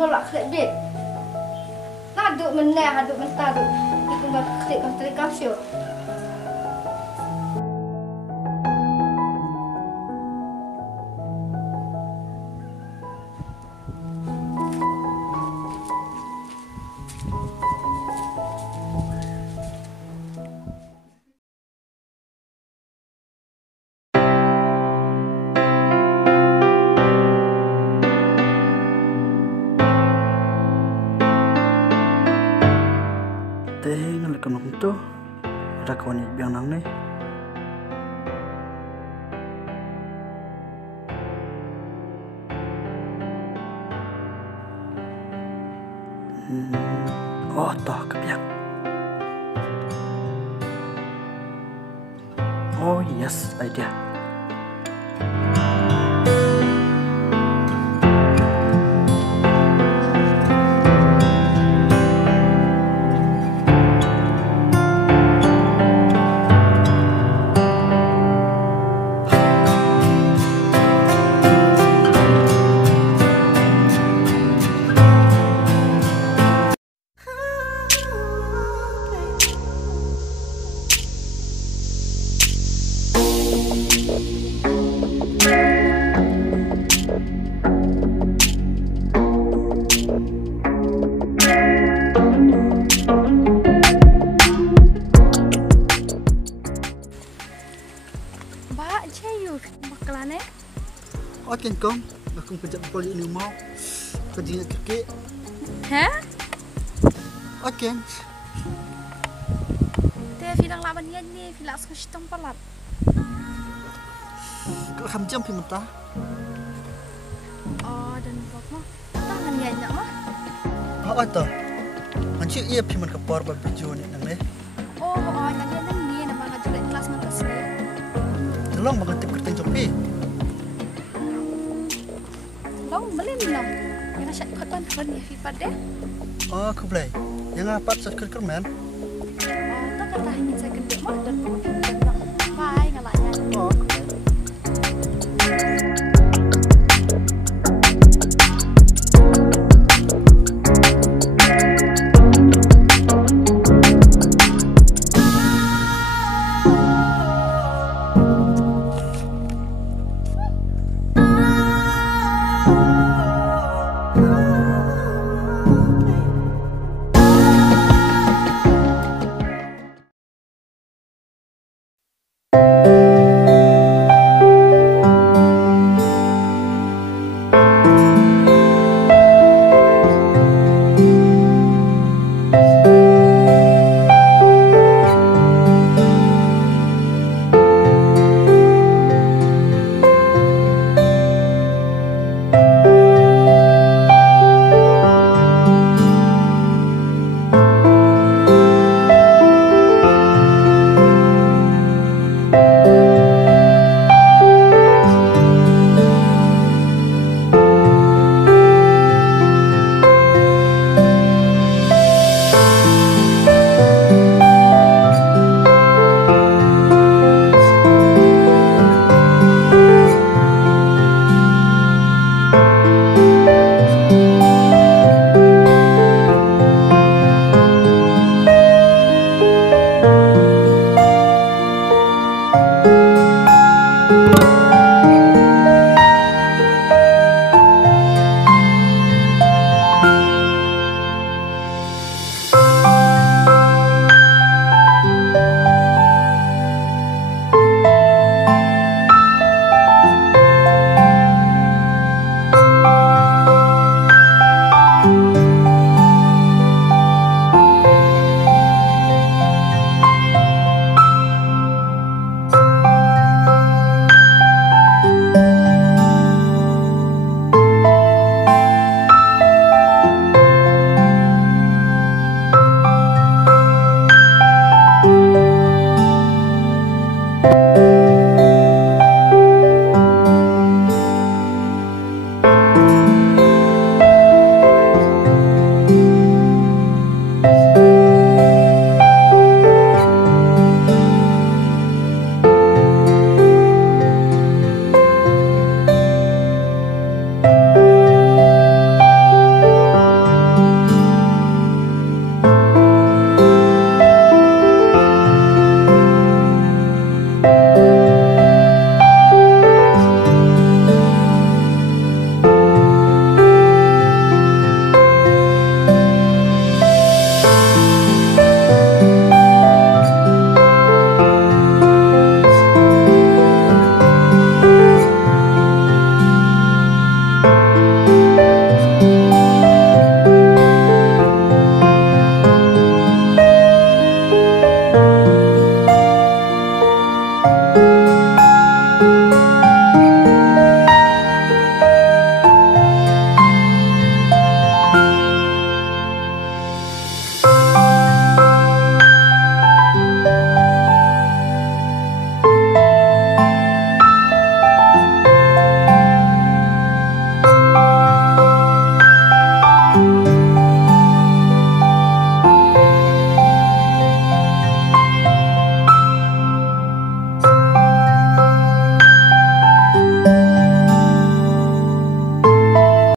Bolak klik bit. Aduk meneh, aduk mentah aduk. Iku enggak klik kan teri kasio. Nang lekam nak tu, ada kawan yang biang nang ni. Oh, toh kebiak. Oh yes, idea. Oke kong, aku kerja poli ini mau kerja kaki. Hah? Oke. Teh filang laban ni, filang skushtong palat. Kalau kamu jam pimenta. Oh, dan apa? Tangan ya nak mah. Oh, itu. Anjir iya pimen kepor babiju ni nang ni. Oh, jadi nang ni nama ngajar kelas mantas ni. Tolong bangun tip kertas jopi. Long beli minum. Yang asyik kotan kan ni fipat deh. Oh, aku boleh. Yang apa set kermen? Oh, tak kata hanya saya kedek mah dan